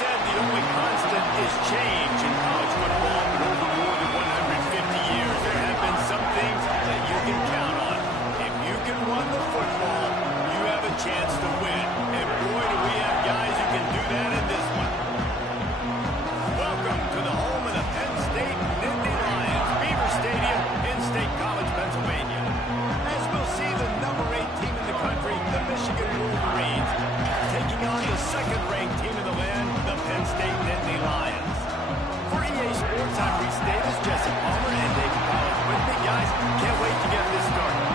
said the only constant is change in college football. Over more than 150 years, there have been some things that you can count on. If you can run the football, you have a chance to win. And boy, do we have guys who can do that in this one. Welcome to the home of the Penn State Nittany Lions, Beaver Stadium in State College, Pennsylvania. As we'll see the number 8 team in the country, the Michigan Wolverines, taking on the second-ranked team in the land, the Penn State Nittany Lions. For EA Sports, I'm Reese Davis, Jesse Palmer, and David Collins with me. Guys, can't wait to get this started.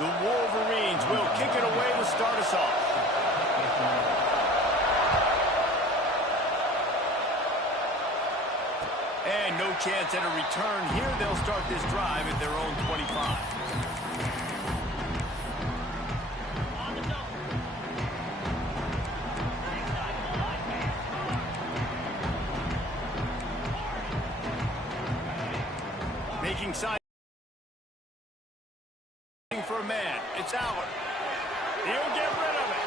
The Wolverines will kick it away to start us off. And no chance at a return here. They'll start this drive at their own 25. Making side for a man. It's Allard. He'll get rid of it.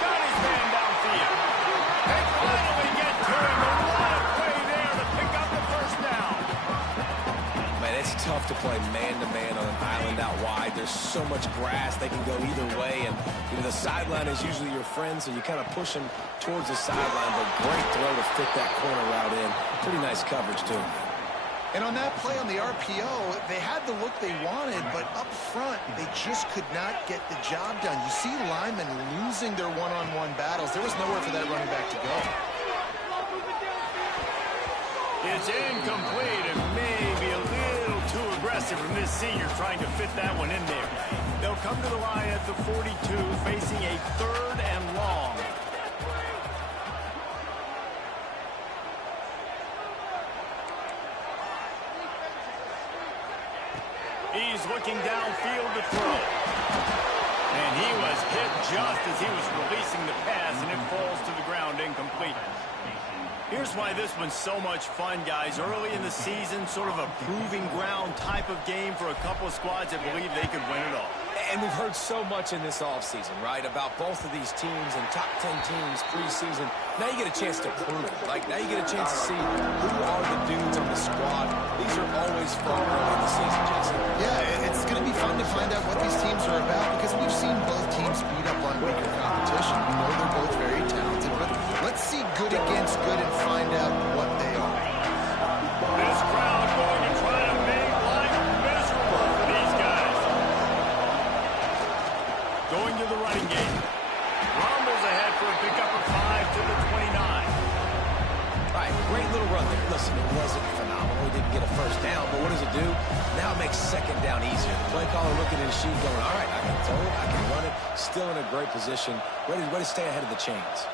Got his man downfield. They finally get to him. And what a play there to pick up the first down. Man, it's tough to play man-to-man on an island out wide. There's so much grass. They can go either way. And the sideline is usually your friend, so you kind of push them towards the sideline. But great throw to fit that corner route in. Pretty nice coverage, too. And on that play on the RPO, they had the look they wanted, but up front, they just could not get the job done. You see linemen losing their one-on-one battles. There was nowhere for that running back to go. It's incomplete and maybe a little too aggressive from this senior trying to fit that one in there. They'll come to the line at the 42, facing a 3rd and long. He's looking downfield to throw. And he was hit just as he was releasing the pass, and it falls to the ground incomplete. Here's why this one's so much fun, guys. Early in the season, sort of a proving ground type of game for a couple of squads that believe they could win it all. And we've heard so much in this offseason, right, about both of these teams and top 10 teams preseason. Now you get a chance to prove it. Like, now you get a chance to see who are the dudes on the squad. These are always fun early in the season, Jason. Yeah, it's going to be fun to find out what these teams are about because we've seen both teams beat up on weaker competition. We know they're both very talented, but let's see good against good and find out what they are. This crowd going to try to make life miserable for these guys. Going to the running game. Rumbles ahead for a pickup of 5 to the 29. All right, great little run there. Listen, it wasn't phenomenal. He didn't get a first down, but what does it do? Now it makes second down easier. The play caller looking at his sheet going, all right, I can throw it, I can run it. Still in a great position. Ready to stay ahead of the chains.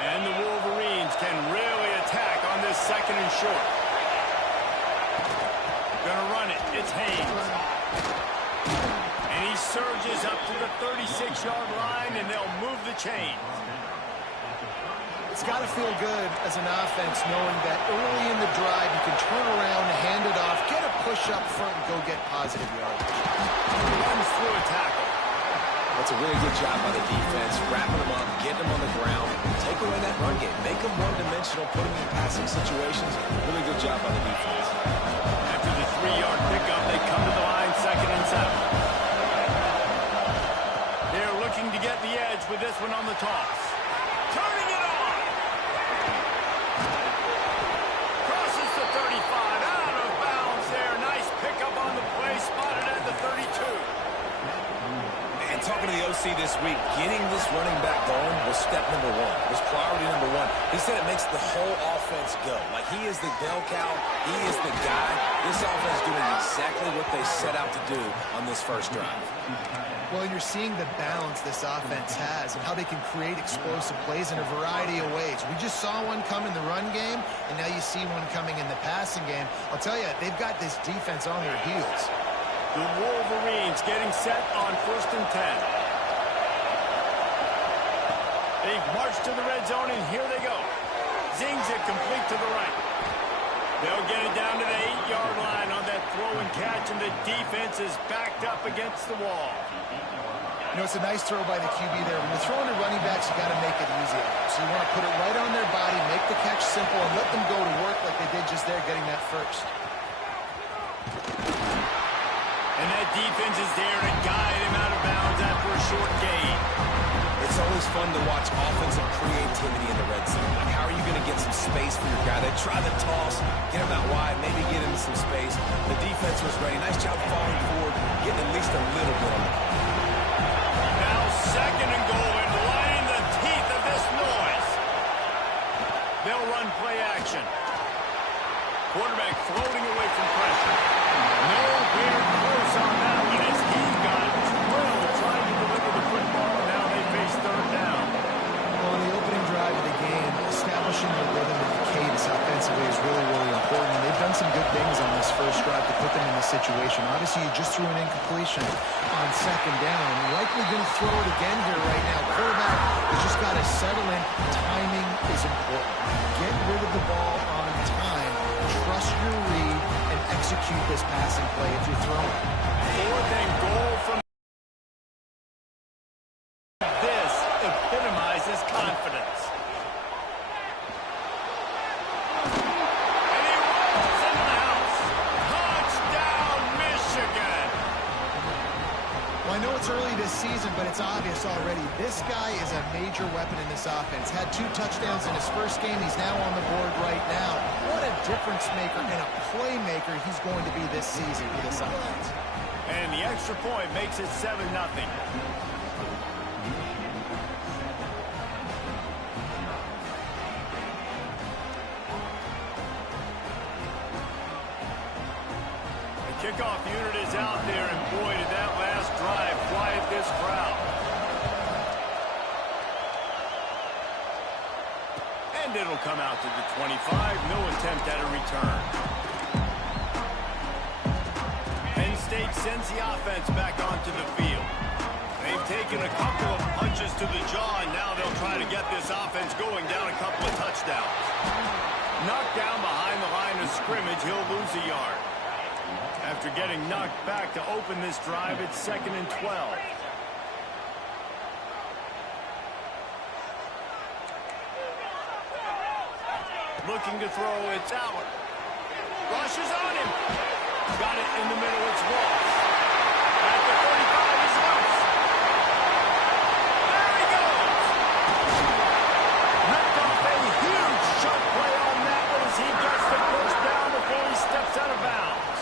And the Wolverines can really attack on this 2nd and short. Gonna run it. It's Haynes. And he surges up to the 36-yard line, and they'll move the chains. It's got to feel good as an offense knowing that early in the drive you can turn around, hand it off, get a push up front, and go get positive yardage. Runs through a tackle. That's a really good job by the defense, wrapping them up, getting them on the ground, take away that run game, make them one-dimensional, put them in passing situations. Really good job by the defense. After the 3-yard pickup, they come to the line 2nd and 7. They're looking to get the edge with this one on the toss. Turning it on. Crosses the 35, out of bounds there. Nice pickup on the play, spotted at the 32. And talking to the OC this week, getting this running back going was step number 1, was priority number 1. He said it makes the whole offense go. Like, he is the bell cow, he is the guy. This offense doing exactly what they set out to do on this first drive. Well, you're seeing the balance this offense has and how they can create explosive plays in a variety of ways. We just saw one come in the run game, and now you see one coming in the passing game. I'll tell you, they've got this defense on their heels. The Wolverines getting set on 1st and 10. They've marched to the red zone, and here they go. Zings it complete to the right. They'll get it down to the 8-yard line on that throw and catch, and the defense is backed up against the wall. You know, it's a nice throw by the QB there. When you're throwing to running backs, you got to make it easy. So you want to put it right on their body, make the catch simple, and let them go to work like they did just there, getting that first. And that defense is there to guide him out of bounds after a short gain. It's always fun to watch offensive creativity in the red zone. Like, how are you going to get some space for your guy? They try the toss, get him out wide, maybe get him some space. The defense was ready. Nice job falling forward, getting at least a little bit on the ball. Now 2nd and goal, and lining the teeth of this noise. They'll run play action. Quarterback floating away from pressure. Nowhere close on that one as he got drilled trying to deliver the football. Now they face 3rd down. Well, in the opening drive of the game, establishing the rhythm and the cadence offensively is really, really important. And they've done some good things on this first drive to put them in this situation. Obviously, you just threw an incompletion on 2nd down. Likely going to throw it again here right now. Quarterback has just got to settle in. Timing is important. Get rid of the ball on time. Trust your read and execute this passing play if you're throwing. 4th and goal from this epitomizes confidence. And he rolls into the house. Touchdown, Michigan. Well, I know it's early this season, but it's obvious already. This guy is a major weapon in this offense. Had 2 touchdowns in his first game. He's now on the board right now. What a difference maker and a playmaker he's going to be this season for this offense. And the extra point makes it 7-0. The kickoff unit is out there, and boy, did that last drive quiet this crowd. And it'll come out to the 25. No attempt at a return. Penn State sends the offense back onto the field. They've taken a couple of punches to the jaw, and now they'll try to get this offense going down a couple of touchdowns. Knocked down behind the line of scrimmage, he'll lose a yard. After getting knocked back to open this drive, it's 2nd and 12. Looking to throw, it's Allen. Rushes on him. Got it in the middle, it's Ross. At the 35, he's loose. There he goes. Ripped off a huge shot play on that one as he gets the first down before he steps out of bounds.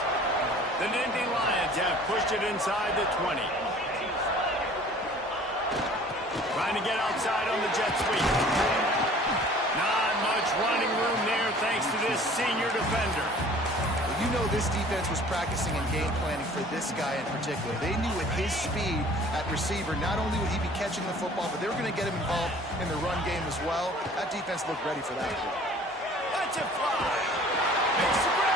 The Nittany Lions have pushed it inside the 20. Trying to get outside on the jet sweep. Not much running room there thanks to this senior defender. Well, you know this defense was practicing and game planning for this guy in particular. They knew with his speed at receiver, not only would he be catching the football, but they were going to get him involved in the run game as well. That defense looked ready for that. Let's it fly. Makes the grab.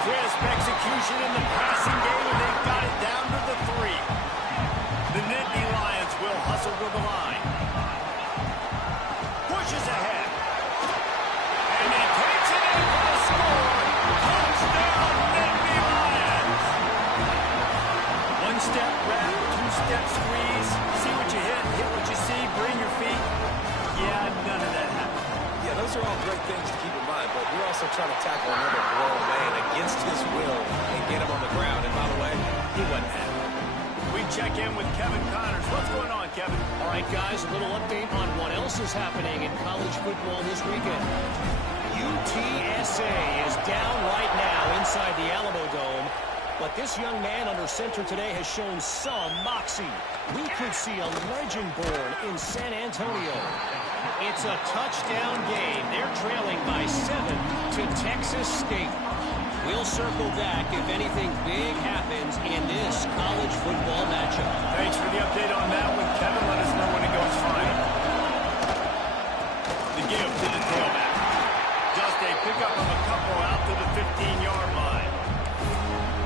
Crisp execution in the passing game, and they've got it down to the 3. The Nittany Lions will hustle to the line. Pushes ahead. And he takes it in for the score. Touchdown, Nittany Lions. 1 step grab, 2 step squeeze. See what you hit what you see, bring your feet. Yeah, none of that happened. Yeah, those are all great things to keep in mind, but we're also trying to tackle another grown man against his will and get him on the ground. And by the way, he wasn't happy. We check in with Kevin Connors. What's going on, Kevin? All right, guys, a little update on what else is happening in college football this weekend. UTSA is down right now inside the Alamo Dome, but this young man under center today has shown some moxie. We could see a legend born in San Antonio. It's a touchdown game. They're trailing by 7 to Texas State. We'll circle back if anything big happens in this college football matchup. Thanks for the update on that one, Kevin. Let us know when it goes final. The give to the tailback. Just a pickup of a couple out to the 15-yard line.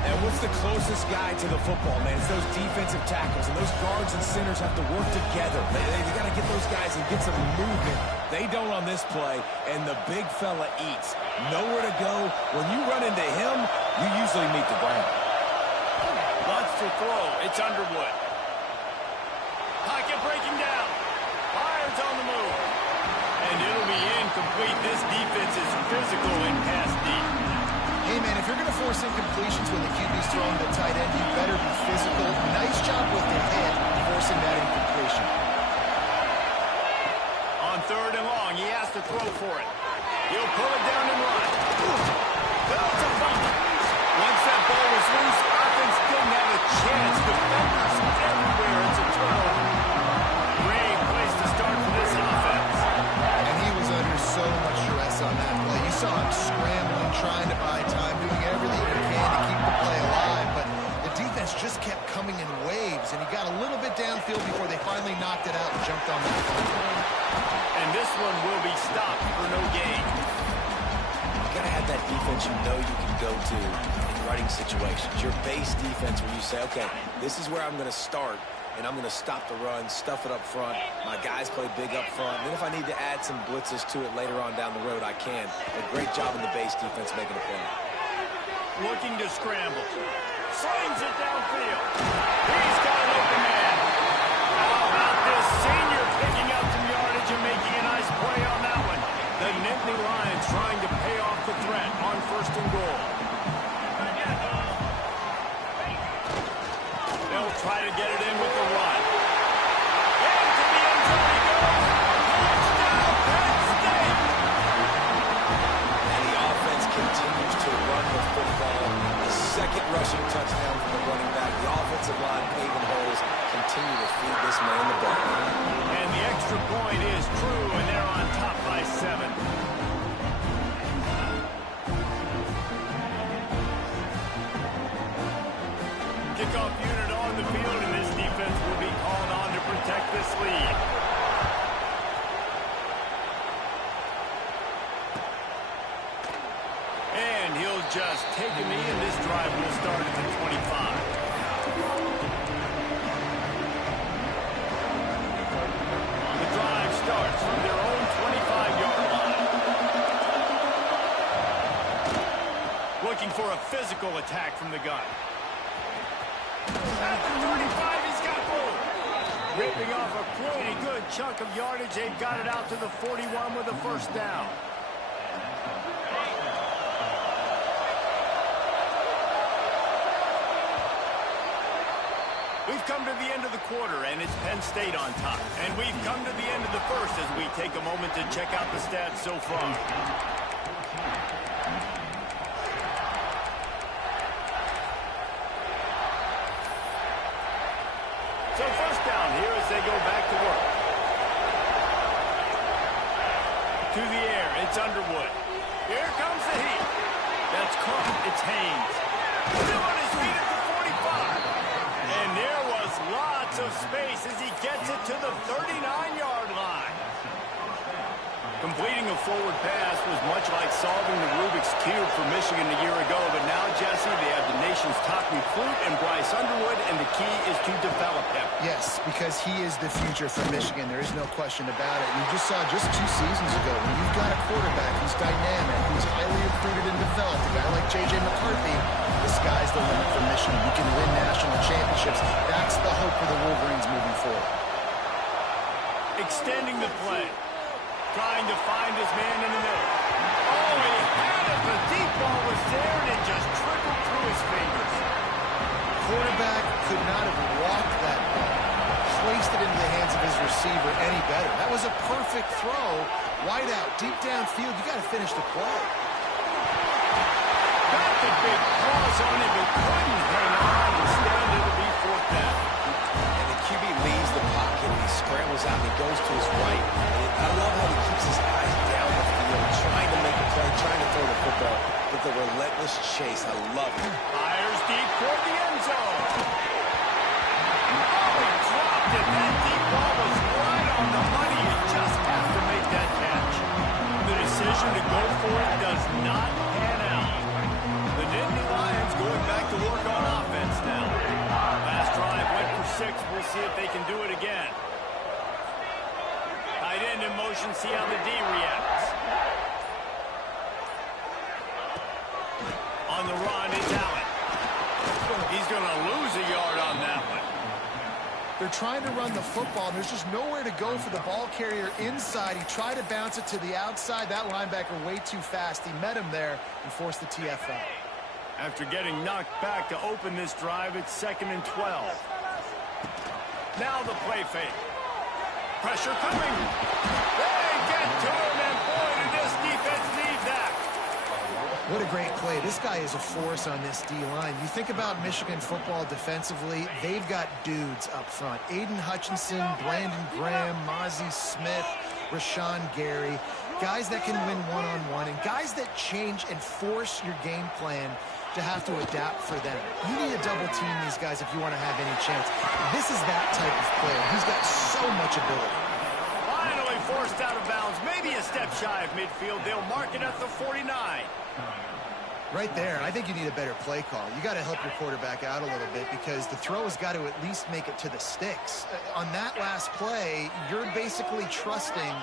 And what's the closest guy to the football, man. It's those defensive tackles, and those guards and centers have to work together. They got to get those guys and get some movement. They don't on this play, and the big fella eats. Nowhere to go. When you run into him, you usually meet the ground. Wants to throw. It's Underwood. Pocket breaking down. Fires on the move. And it'll be incomplete. This defense is physical and pass deep. Hey, man, if you're going to force incompletions when the QB's throwing the tight end, you better be physical. Nice job with the hit, forcing that incompletion. On 3rd and long, he has to throw for it. He'll pull it down and run. That's a fumble. Once that ball was loose, offense didn't have a chance. Defenders everywhere. It's a turnover. Great place to start for this offense. And he was under so much stress on that play. You saw him scrambling, trying to buy time, doing everything he can to keep the play alive. But the defense just kept coming in waves, and he got a little bit downfield before they finally knocked it out and jumped on that fumble. And this one will be stopped for no gain. You got to have that defense you know you can go to in running situations. Your base defense where you say, okay, this is where I'm going to start, and I'm going to stop the run, stuff it up front. My guys play big up front. And then if I need to add some blitzes to it later on down the road, I can. A great job in the base defense making a play. Looking to scramble. Slings it downfield. He's got an open man. How about this senior picking up some yardage and making a nice play on that one? The Nittany Lions trying to pay off the threat on 1st and goal. They'll try to get it in with the run. Into the end zone he goes. Touchdown, Penn State. And the offense continues to run the football. The 2nd rushing touchdown from the running back. The offensive line paving holes. Continue to feed this man the ball. And the extra point is true, and they're on top by 7. Kickoff unit on the field, and this defense will be called on to protect this lead. And he'll just take a knee, and this drive will start at the 25. The drive starts from their own 25-yard line. Looking for a physical attack from the gun. At the 35, he's got room. Ripping off a pretty good chunk of yardage. They've got it out to the 41 with a 1st down. We've come to the end of the quarter, and it's Penn State on top. And we've come to the end of the 1st as we take a moment to check out the stats so far. So 1st down here as they go back to work. To the air, it's Underwood. Here comes the heat. That's caught. It's Haynes. Still on his feet at the 45. And there was lots of space as he gets it to the 39-yard line. Completing a forward pass was much like solving the Rubik's Cube for Michigan a year ago, but now, Jesse, they have the nation's top recruit in Bryce Underwood, and the key is to develop him. Yes, because he is the future for Michigan. There is no question about it. You just saw just 2 seasons ago, when you've got a quarterback who's dynamic, who's highly recruited and developed, a guy like J.J. McCarthy, the sky's the limit for Michigan. You can win national championships. That's the hope for the Wolverines moving forward. Extending the play. Trying to find his man in the middle. Oh, he had it. The deep ball was there, and it just trickled through his fingers. Quarterback could not have walked that ball, placed it into the hands of his receiver any better. That was a perfect throw. Wide out, deep downfield. You got to finish the play. Got the big paws on it, but couldn't hang on. Instead, it'll be 4th down. And the QB leaves the pocket, and he scrambles out, and he goes to his right. And I love how he keeps his eyes down the field, trying to make a play, trying to throw the football, but the relentless chase, I love it. Fires deep toward the end zone. Oh, he dropped it. That deep ball was right on the money. You just have to make that catch. The decision to go for it does not pan out. The Nittany Lions going back to work on offense. see if they can do it again. Tight end in motion, see how the D reacts. On the run, it's Allen. He's going to lose a yard on that one. They're trying to run the football, and there's just nowhere to go for the ball carrier inside. He tried to bounce it to the outside. That linebacker way too fast. He met him there and forced the TFL. After getting knocked back to open this drive, it's 2nd and 12. Now the play fake. Pressure coming. They get to him, and boy, did this defense need that. What a great play. This guy is a force on this D-line. You think about Michigan football defensively, they've got dudes up front. Aiden Hutchinson, Brandon Graham, Mozzie Smith, Rashawn Gary. Guys that can win one-on-one and guys that change and force your game plan to have to adapt for them. You need to double team these guys if you want to have any chance. This is that type of player. He's got so much ability. Finally forced out of bounds, maybe a step shy of midfield. They'll mark it at the 49. Right there, I think you need a better play call. You got to help your quarterback out a little bit because the throw has got to at least make it to the sticks. On that last play, you're basically trusting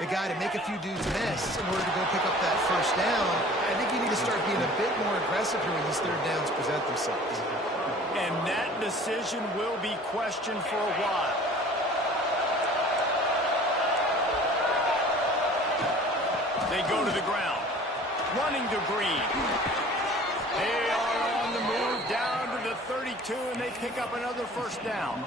the guy to make a few dudes miss in order to go pick up that first down. I think you need to start being a bit more aggressive here when these third downs present themselves. And that decision will be questioned for a while. They go to the ground. Running to Green. They are on the move down to the 32, and they pick up another first down.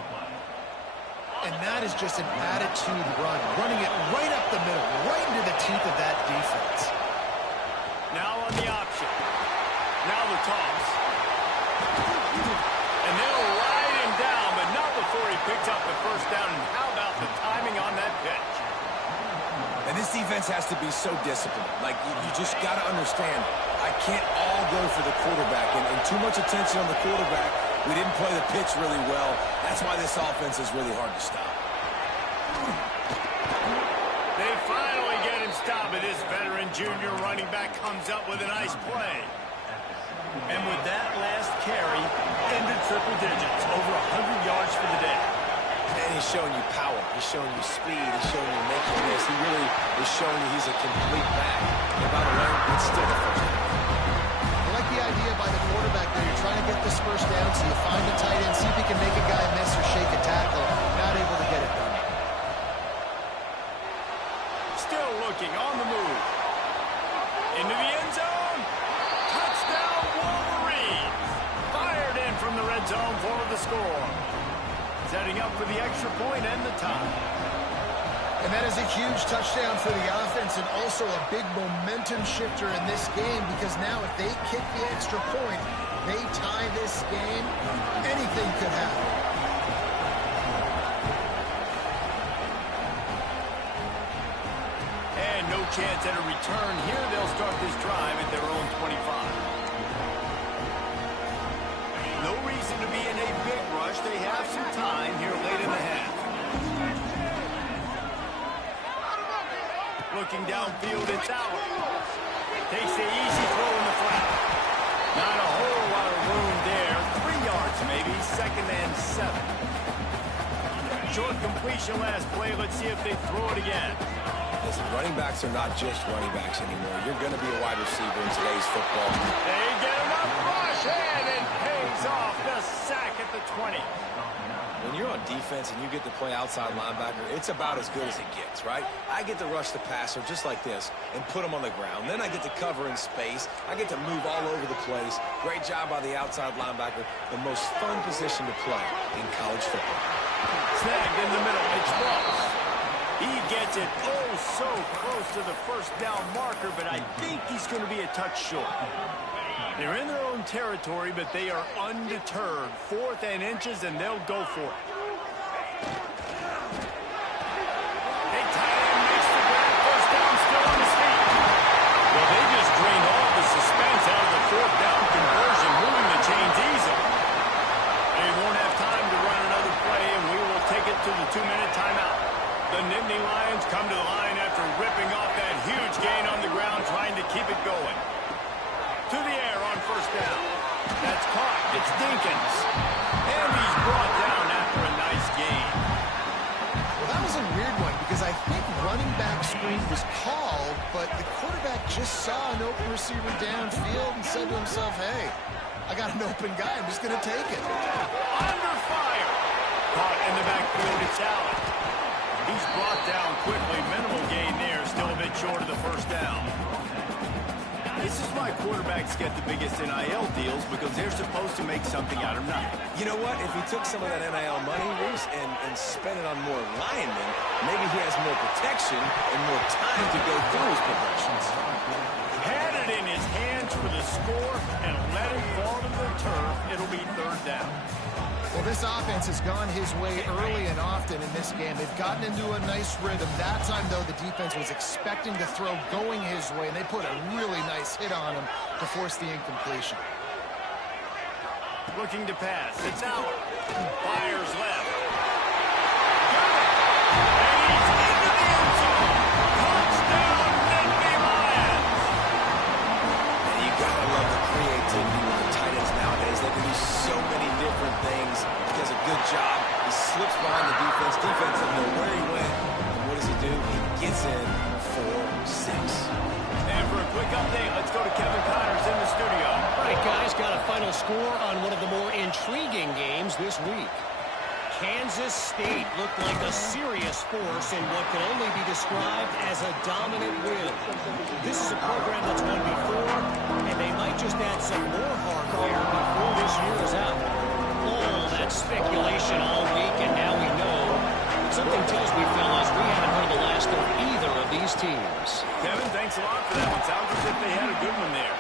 And that is just an attitude run, running it right up the middle, right into the teeth of that defense. Now on the option. Now the toss. And they'll ride him down, but not before he picks up the first down. And how about the timing on that pitch? And this defense has to be so disciplined. Like, you just got to understand, I can't all go for the quarterback. And too much attention on the quarterback. We didn't play the pitch really well. That's why this offense is really hard to stop. They finally get him stopped, but this veteran junior running back comes up with a nice play. And with that last carry, ended triple digits, over 100 yards for the day. And he's showing you power. He's showing you speed. He's showing you making this. He really is showing you he's a complete back. And by the way, it's still the first down. I like the idea by the quarterback there. You're trying to get this first down, so you find the tight end, see if he can make a guy miss or shake a tackle. Not able to get it done. Still looking on the move. Into the end zone. Touchdown, Wolverines. Fired in from the red zone for the score. Setting up for the extra point and the tie. And that is a huge touchdown for the offense and also a big momentum shifter in this game because now if they kick the extra point, they tie this game, anything could happen. And no chance at a return here. They'll start this drive at their own 25. No reason to be in a big rush. They have some time here late in the half. Looking downfield, it's Allen. Takes the easy throw in the flat. Not a whole lot of room there. 3 yards maybe, 2nd and 7. Short completion last play. Let's see if they throw it again. Listen, running backs are not just running backs anymore. You're going to be a wide receiver in today's football. They get him up, rush, and it pays off the sack at the 20. When you're on defense and you get to play outside linebacker, it's about as good as it gets, right? I get to rush the passer just like this and put him on the ground. Then I get to cover in space. I get to move all over the place. Great job by the outside linebacker. The most fun position to play in college football. Snagged in the middle. It's Ross. He gets it so close to the first down marker, but I think he's going to be a touch short. They're in their own territory, but they are undeterred. 4th and inches, and they'll go for it. Big tight end makes the grab. First down, still on his feet. Well, they just drained all the suspense out of the 4th down conversion, moving the chains easily. They won't have time to run another play, and we will take it to the 2-minute timeout. The Nittany Lions come to the line after ripping off that huge gain on the ground, trying to keep it going. To the air on first down. That's caught. It's Dinkins. And he's brought down after a nice weird one because I think running back screen was called, but the quarterback just saw an open receiver downfield and said to himself, hey, I got an open guy. I'm just going to take it. Under fire. Caught in the backfield, it's Allen. He's brought down quickly. Minimal gain there. Still a bit short of the first down. This is why quarterbacks get the biggest NIL deals, because they're supposed to make something out of nothing. You know what? If he took some of that NIL money, Reese, and spent it on more linemen, maybe he has more protection and more time to go through his progressions. Had it in his hands for the score and let it fall to the turf, it'll be third down. Well, this offense has gone his way early and often in this game. They've gotten into a nice rhythm. That time, though, the defense was expecting to throw going his way, and they put a really nice hit on him to force the incompletion. Looking to pass. It's Allen. Fires left. Got it. And he's into the end zone. Touchdown, Nittany Lions. And you gotta love the creativity with the tight ends nowadays. They can do so many different things. He does a good job. He slips behind the defense. Defense doesn't know where he went. And what does he do? He gets in for 6. And for a quick update, let's go to Kevin Connors in the studio. All right, guys, got a final score on one of the more intriguing games this week. Kansas State looked like a serious force in what can only be described as a dominant win. This is a program that's won before, and they might just add some more hardware before this year is out. All that speculation all week, and now we know. But something tells me, fellas, we haven't heard the last of either of these teams. Kevin, thanks a lot for that one. Sounds as if they had a good one there.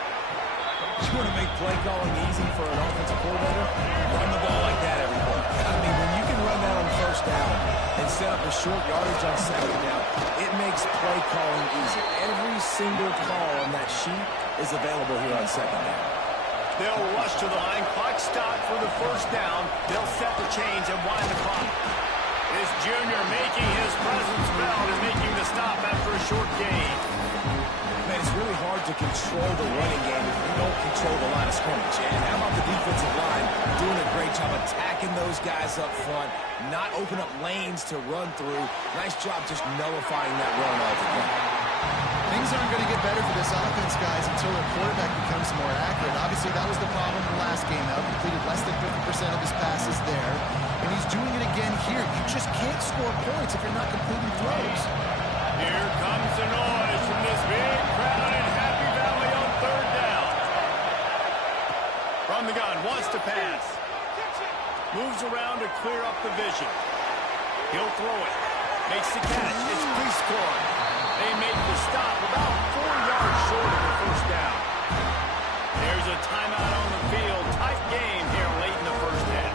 You want to make play calling easy for an offensive coordinator? Run the ball like that every play. I mean, when you can run that on first down and set up a short yardage on second down, it makes play calling easy. Every single call on that sheet is available here on second down. They'll rush to the line. Clock stop for the first down. They'll set the chains and wind the clock. This junior making his presence felt and making the stop after a short gain. Man, it's really hard to control the running game if you don't control the line of scrimmage. And how about the defensive line doing a great job attacking those guys up front, not open up lanes to run through. Nice job just nullifying that run altogether. Things aren't going to get better for this offense, guys, until their quarterback becomes more accurate. Obviously, that was the problem in the last game out. Completed less than 50% of his passes there. And he's doing it again here. You just can't score points if you're not completing throws. Here comes the noise from this big crowd in Happy Valley on third down. From the gun, wants to pass. Moves around to clear up the vision. He'll throw it. Makes the catch. It's Prescorn. They make the stop about 4 yards short of the first down. There's a timeout on the field. Tight game here late in the first half.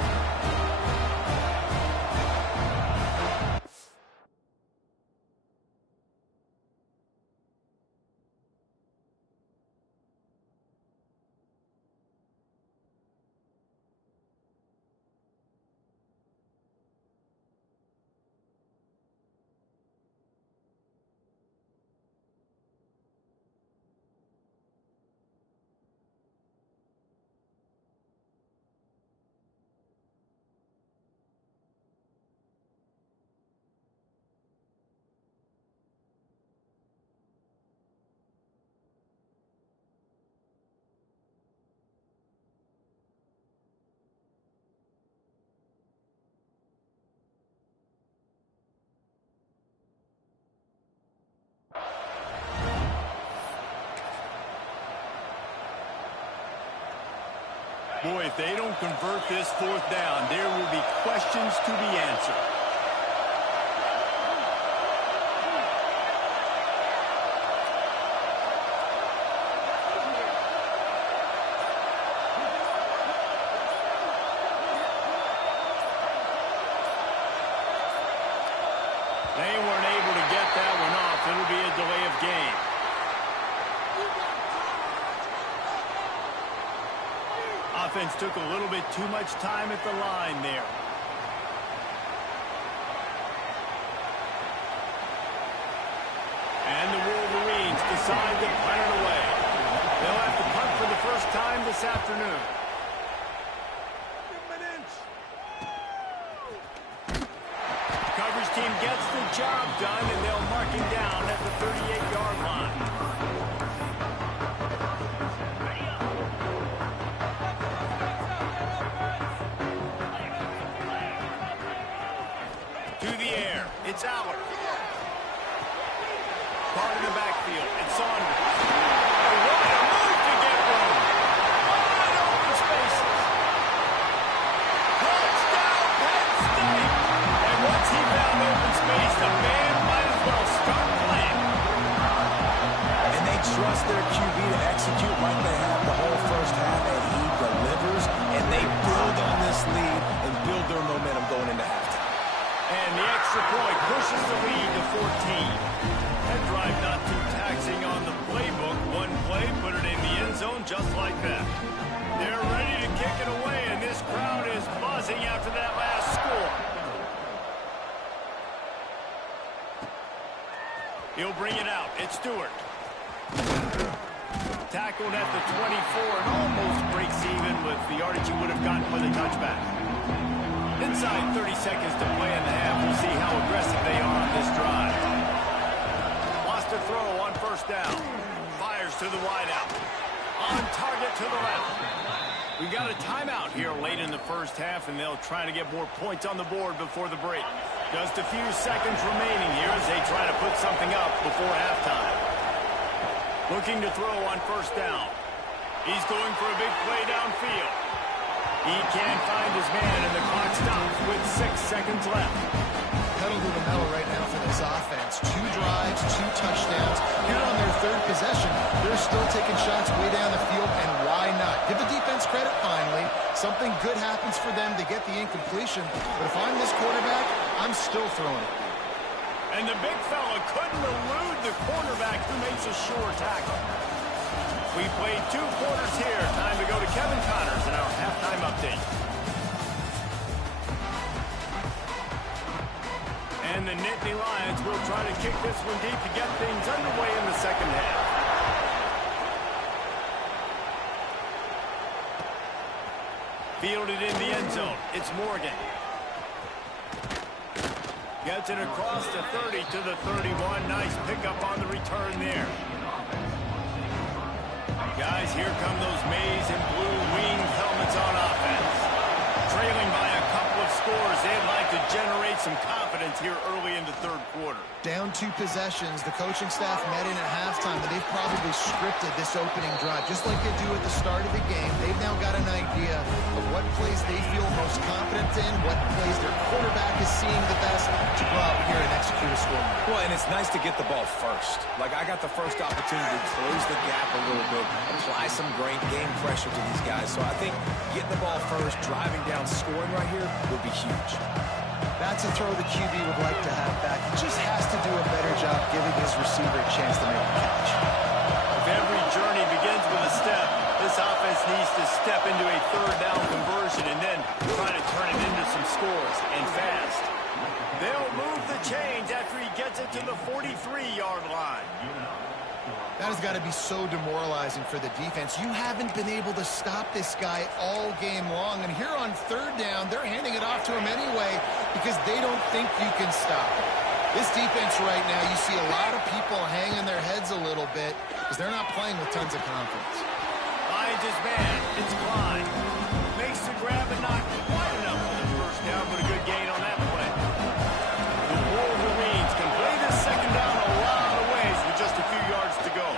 Boy, if they don't convert this fourth down, there will be questions to be answered. They weren't able to get that one off. It'll be a delay of game. Offense took a little bit too much time at the line there. And the Wolverines decide to punt it away. They'll have to punt for the first time this afternoon. Coverage team gets the job done, and they'll mark him down at the 38-yard line. To the air, it's Aller. Caught in the backfield, it's Saunders. What a move to get room. Wide open spaces. Touchdown, Penn State. And once he found open space, the band might as well start playing. And they trust their QB to execute like they have the whole first half, and he delivers, and they build on this lead and build their momentum going into halftime. And the extra point pushes the lead to 14. That drive not too taxing on the playbook. One play, put it in the end zone just like that. They're ready to kick it away, and this crowd is buzzing after that last score. He'll bring it out. It's Stewart. Tackled at the 24 and almost breaks even with the yardage he would have gotten with a touchback. Inside 30 seconds to play in the half. We'll see how aggressive they are on this drive. Lost a throw on first down. Fires to the wideout. On target to the left. We got a timeout here late in the first half, and they'll try to get more points on the board before the break. Just a few seconds remaining here as they try to put something up before halftime. Looking to throw on first down. He's going for a big play downfield. He can't find his man, and the clock stops with 6 seconds left. Pedal to the metal right now for this offense. 2 drives, 2 touchdowns. Here on their third possession, they're still taking shots way down the field, and why not? Give the defense credit finally. Something good happens for them to get the incompletion, but if I'm this quarterback, I'm still throwing it. And the big fella couldn't elude the cornerback who makes a sure tackle. We played 2 quarters here. Time to go to Kevin Connors in our halftime update. And the Nittany Lions will try to kick this one deep to get things underway in the second half. Fielded in the end zone. It's Morgan. Gets it across the 30 to the 31. Nice pickup on the return there. Guys, here come those maize and blue winged helmets on offense. Trailing by a couple of scores, they'd like to generate some confidence here early in the third quarter. Down 2 possessions. The coaching staff met in at halftime, but they've probably scripted this opening drive. Just like they do at the start of the game, they've now got an idea of what plays they feel most confident in, what plays their quarterback is seeing the best to go out here and execute a score. Well, and it's nice to get the ball first. Like, I got the first opportunity to close the gap a little bit, apply some great game pressure to these guys. So I think getting the ball first, driving down, scoring right here would be huge. That's a throw the QB would like to have back. He just has to do a better job giving his receiver a chance to make a catch. If every journey begins with a step, this offense needs to step into a third down conversion and then try to turn it into some scores, and fast. They'll move the chains after he gets it to the 43-yard line. That has got to be so demoralizing for the defense. You haven't been able to stop this guy all game long. And here on third down, they're handing it off to him anyway because they don't think you can stop him. This defense right now, you see a lot of people hanging their heads a little bit because they're not playing with tons of confidence. Finds his man. It's Klein. Makes the grab and not quite enough for the first down, but a good gain on that play. The Wolverines can play this second down a lot of ways with just a few yards to go.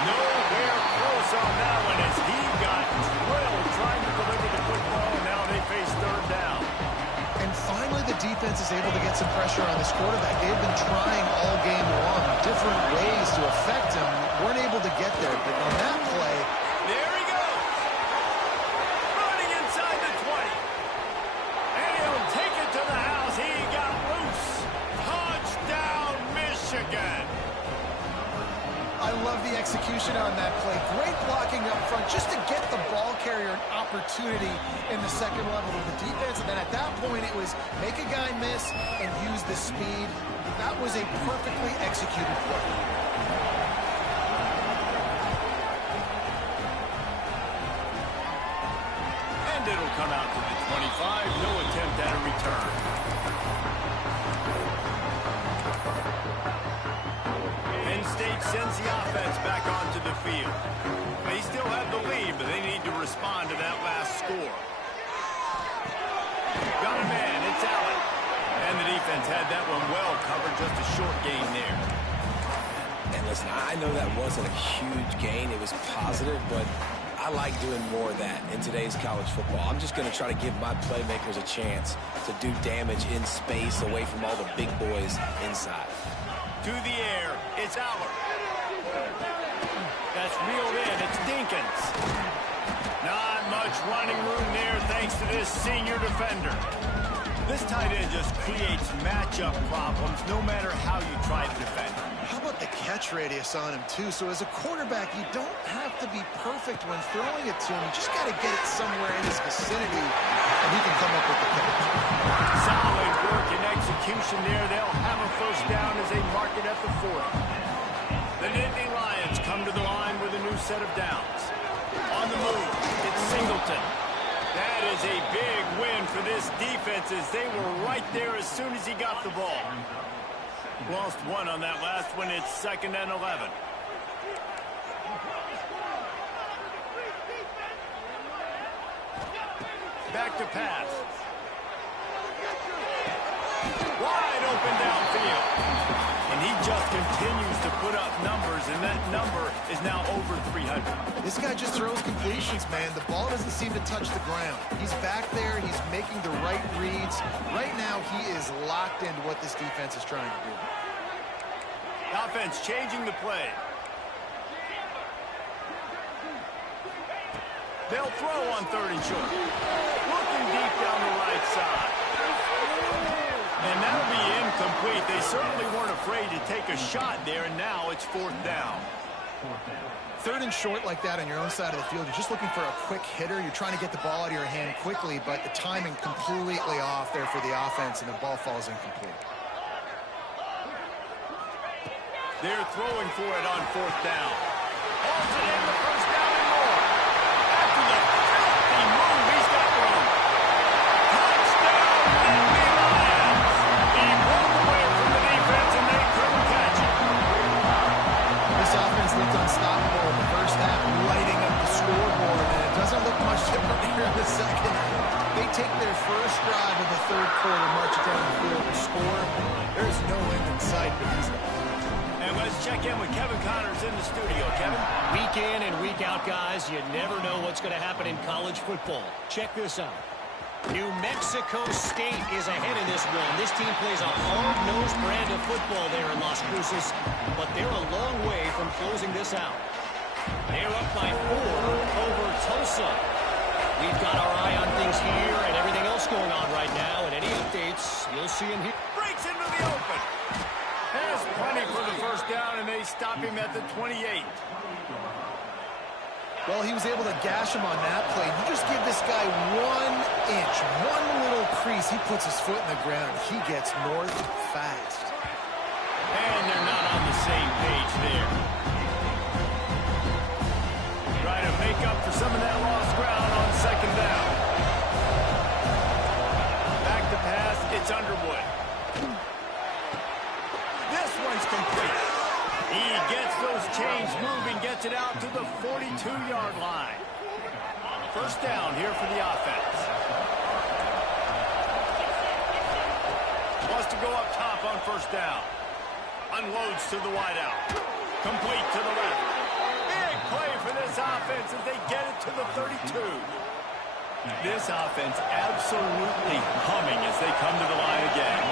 Nowhere close on that one as he got drilled trying to deliver the football. Now they face third down. And finally the defense is able to get some pressure on this quarterback. They've been trying all game long different ways to affect him. Weren't able to get there, but on that play, there he goes. Running inside the 20. And he'll take it to the house. He got loose. Touchdown, Michigan. I love the execution on that play. Great blocking up front just to get the ball carrier an opportunity in the second level of the defense. And then at that point, it was make a guy miss and use the speed. That was a perfectly executed play. And it'll come out to the 25. No attempt at a return. sends the offense back onto the field. They still have the lead, but they need to respond to that last score. Got a man, it's Allen. And the defense had that one well covered, just a short gain there. And listen, I know that wasn't a huge gain. It was positive, but I like doing more of that in today's college football. I'm just going to try to give my playmakers a chance to do damage in space away from all the big boys inside. To the air, it's Aller. That's reeled in, it's Dinkins. Not much running room there thanks to this senior defender. This tight end just creates matchup problems no matter how you try to defend. How about the catch radius on him, too? So as a quarterback, you don't have to be perfect when throwing it to him. You just got to get it somewhere in his vicinity, and he can come up with the catch. Solid work and execution there. They'll have a first down as they mark it at the 40. The Nittany Lions come to the line with a new set of downs. On the move, it's Singleton. That is a big win for this defense as they were right there as soon as he got the ball. Lost one on that last one. It's 2nd and 11. Back to pass. Wide open downfield. And he just continues to put up numbers, and that number is now over 300. This guy just throws completions, man. The ball doesn't seem to touch the ground. He's back there. He's making the right reads. Right now, he is locked into what this defense is trying to do. Offense changing the play. They'll throw on 3rd and short. Looking deep down the right side. And that'll be incomplete. They certainly weren't afraid to take a shot there, and now it's 4th down. 3rd and short like that on your own side of the field, you're just looking for a quick hitter. You're trying to get the ball out of your hand quickly, but the timing completely off there for the offense, and the ball falls incomplete. They're throwing for it on 4th down. Holds it in the first down and more. After the filthy move, he's got room. Touchdown, Nittany Lions. He broke away from the defense, and they couldn't catch him. This offense looked unstoppable in the first half, lighting up the scoreboard, and it doesn't look much different here in the second half. They take their first drive of the 3rd quarter, march it down the field to score. There's no end in sight for these guys. And let's check in with Kevin Connors in the studio. Kevin? Week in and week out, guys, you never know what's going to happen in college football. Check this out. New Mexico State is ahead in this one. This team plays a hard-nosed brand of football there in Las Cruces, but they're a long way from closing this out. They're up by 4 over Tulsa. We've got our eye on things here and everything else going on right now, and any updates, you'll see them here. Breaks into the open. Has plenty for the first down, and they stop him at the 28. Well, he was able to gash him on that play. You just give this guy 1 inch, one little crease. He puts his foot in the ground. He gets north fast. And they're not on the same page there. Trying to make up for some of that lost ground on 2nd down. Back to pass, it's Underwood. This one's complete. He gets those chains moving, gets it out to the 42-yard line. First down here for the offense. Wants to go up top on first down. Unloads to the wideout. Complete to the left. Big play for this offense as they get it to the 32. This offense absolutely humming as they come to the line again.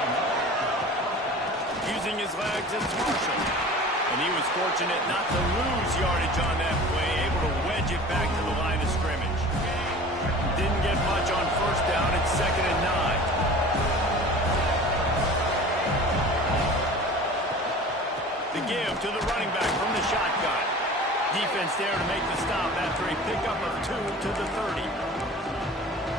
Using his legs, it's Marshall. And he was fortunate not to lose yardage on that play, able to wedge it back to the line of scrimmage. Didn't get much on first down. It's 2nd and 9. The give to the running back from the shotgun. Defense there to make the stop after a pickup of 2 to the 30.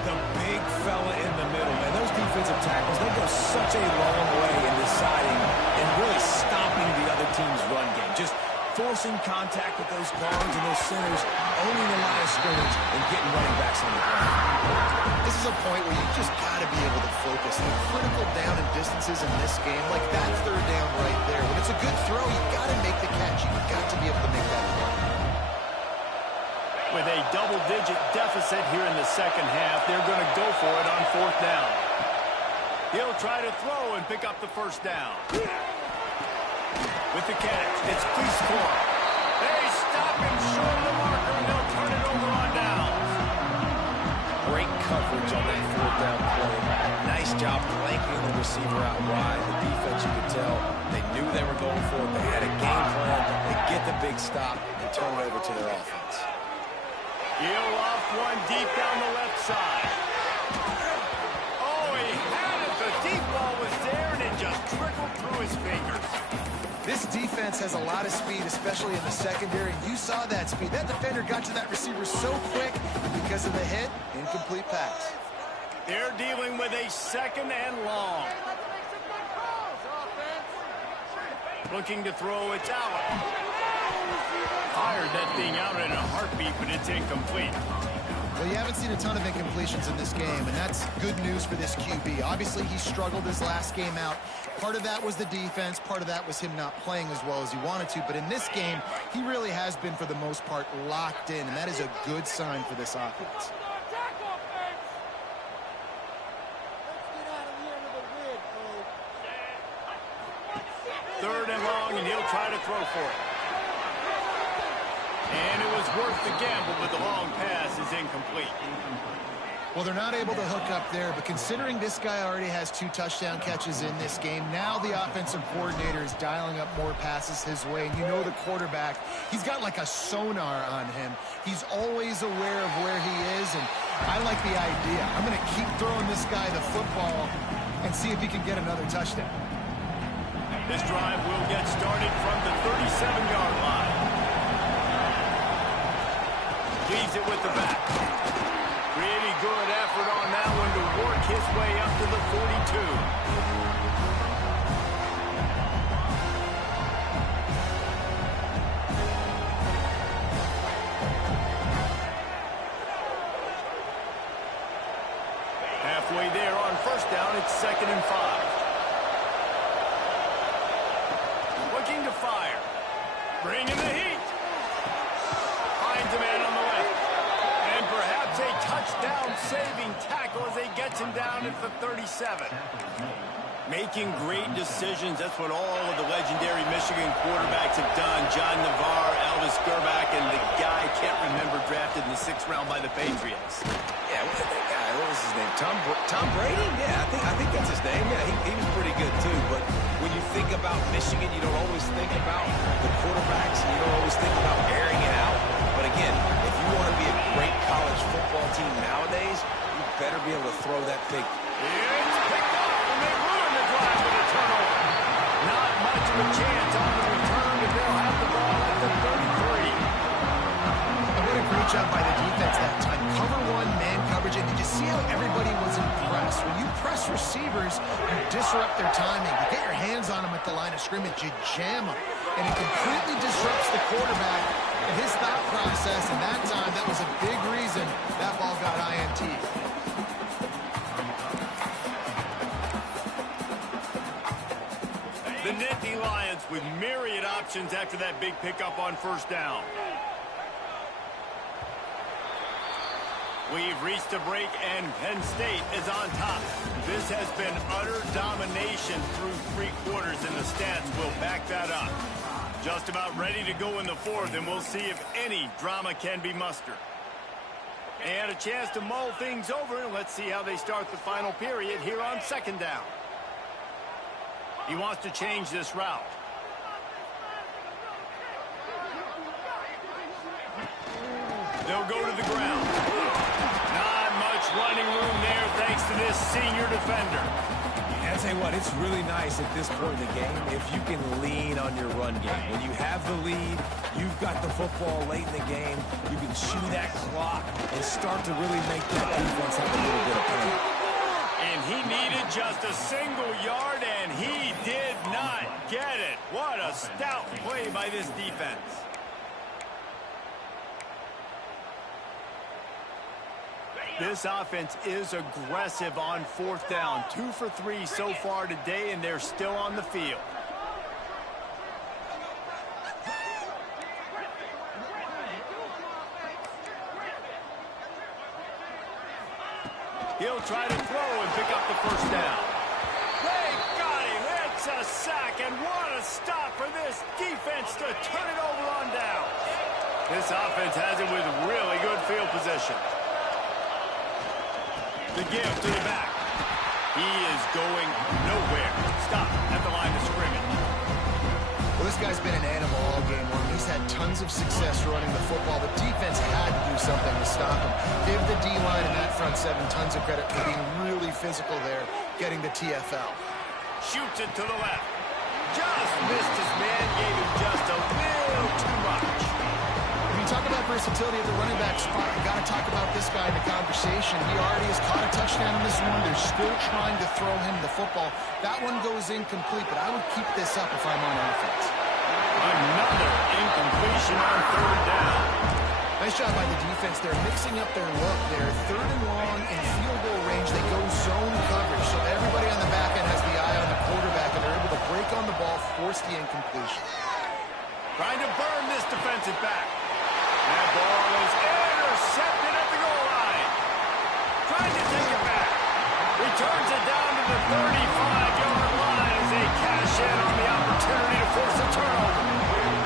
The big fella in the middle, man. Those defensive tackles, they go such a long way in deciding and really stopping the other team's run game. Just forcing contact with those guards and those centers, owning the line of scrimmage, and getting running backs on the ground. This is a point where you just got to be able to focus. The critical down and distances in this game, like that third down right there. When it's a good throw, you got to make the catch. You've got to be able to make that throw. With a double-digit deficit here in the second half, they're going to go for it on fourth down. He'll try to throw and pick up the first down. With the catch, it's Cleese. They stop him short of the marker, and they'll turn it over on downs. Great coverage on that fourth down play. Nice job blanking the receiver out wide. The defense, you could tell, they knew they were going for it. They had a game plan. They get the big stop and turn it over to their offense. He'll off one deep down the left side. Oh, he had it. The deep ball was there, and it just trickled through his fingers. This defense has a lot of speed, especially in the secondary. You saw that speed. That defender got to that receiver so quick, and because of the hit, incomplete pass. They're dealing with a second and long. Looking to throw, it's out. Fired that thing out in a heartbeat, but it's incomplete. Well, you haven't seen a ton of incompletions in this game, and that's good news for this QB. Obviously, he struggled his last game out. Part of that was the defense. Part of that was him not playing as well as he wanted to. But in this game, he really has been, for the most part, locked in, and that is a good sign for this offense. Third and long, and he'll try to throw for it. And it was worth the gamble, but the long pass is incomplete. Well, they're not able to hook up there, but considering this guy already has 2 touchdown catches in this game, now the offensive coordinator is dialing up more passes his way. And you know the quarterback, he's got like a sonar on him. He's always aware of where he is, and I like the idea. I'm going to keep throwing this guy the football and see if he can get another touchdown. This drive will get started from the 37-yard line. Leaves it with the back. Pretty good effort on that one to work his way up to the 42. Halfway there on first down, it's 2nd and 5. Looking to fire. Bringing the heat. Finds a man on the left. And perhaps a touchdown-saving tackle as he gets him down at the 37. Making great decisions. That's what all of the legendary Michigan quarterbacks have done. John Navarre, Elvis Gerbach, and the guy I can't remember drafted in the 6th round by the Patriots. Yeah, what was his name? Tom Brady? Yeah, I think that's his name. Yeah, he was pretty good too. But when you think about Michigan, you don't always think about the quarterbacks, and you don't always think about airing it out. But again, if you want to be a great college football team nowadays, you better be able to throw that pig. It's picked up, and they ruin the drive with a turnover. Not much of a chance on the return, and they'll have the ball at the 33. And what a great job by the defense that time. Cover one, man coverage, and did you see how everybody was impressed? When you press receivers, you disrupt their timing. You get your hands on them at the line of scrimmage, you jam them, and it completely disrupts the quarterback and his thought process, and that time, that was a big reason that ball got INT'd. The Nittany Lions with myriad options after that big pickup on first down. We've reached a break, and Penn State is on top. This has been utter domination through 3 quarters, and the stats will back that up. Just about ready to go in the 4th, and we'll see if any drama can be mustered. And a chance to mull things over, and let's see how they start the final period here on 2nd down. He wants to change this route. They'll go to the ground. Not much running room there thanks to this senior defender. I'll tell you what, it's really nice at this point in the game if you can lean on your run game. When you have the lead, you've got the football late in the game, you can chew that clock and start to really make that defense have a little bit of pain. And he needed just a single yard, and he did not get it. What a stout play by this defense. This offense is aggressive on fourth down. 2 for 3 so far today, and they're still on the field. He'll try to throw and pick up the first down. They got him. It's a sack, and what a stop for this defense to turn it over on down. This offense has it with really good field position. The give to the back. He is going nowhere. Stop at the line of scrimmage. Well, this guy's been an animal all game long. He's had tons of success running the football. The defense had to do something to stop him. Give the D-line and that front seven tons of credit for being really physical there, getting the TFL. Shoots it to the left. Just missed his man, gave him just a little too much. When you talk about versatility at the running back spot, you got to talk about this guy in the conversation. He already has caught a touchdown in this one. They're still trying to throw him the football. That one goes incomplete, but I would keep this up if I'm on offense. Another incompletion on third down. Nice job by the defense. They're mixing up their look. They're third and long in field goal range. They go zone coverage, so everybody on the back end has the eye on the quarterback, and they're able to break on the ball, force the incompletion. Trying to burn this defensive back. That ball is intercepted at the goal line. Trying to take it back. Returns it down to the 35-yard line as they cash in on the opportunity to force a turnover.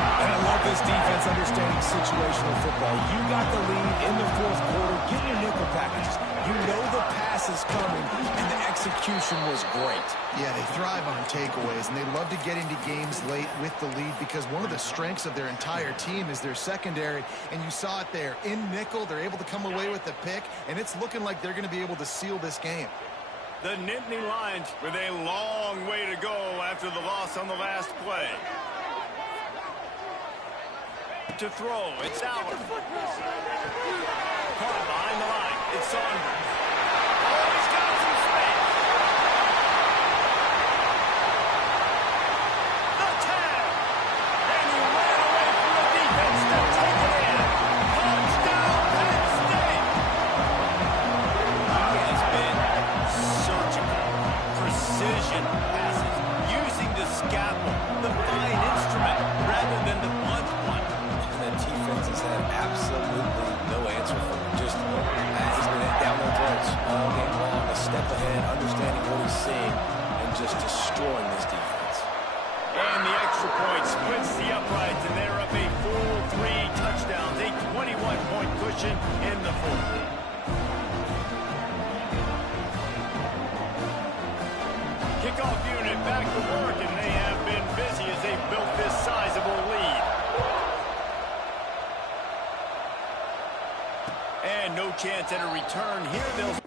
And I love this defense understanding situational football. You got the lead in the fourth quarter. Get your nickel packages. You know the pass is coming, and the execution was great. Yeah, they thrive on takeaways, and they love to get into games late with the lead because one of the strengths of their entire team is their secondary, and you saw it there. In nickel, they're able to come away with the pick, and it's looking like they're going to be able to seal this game. The Nittany Lions with a long way to go after the loss on the last play. To throw, it's Allen. Caught behind the line, it's Saunders. Oh, he's got some space. The tag. And he ran away from the defense to take it in. Touchdown, Penn State. He has been surgical, precision passes, using the scalpel, the fine instrument, rather than the blunt one. The defense has had absolutely no answer for him. Just, he's been down their throats all game long, a step ahead, understanding what he's seeing, and just destroying this defense. And the extra point splits the uprights, and they're up a full 3 touchdowns, a 21-point cushion in the fourth. Kickoff unit back to work, and they have been busy as they built this sizable lead. And no chance at a return here. They'll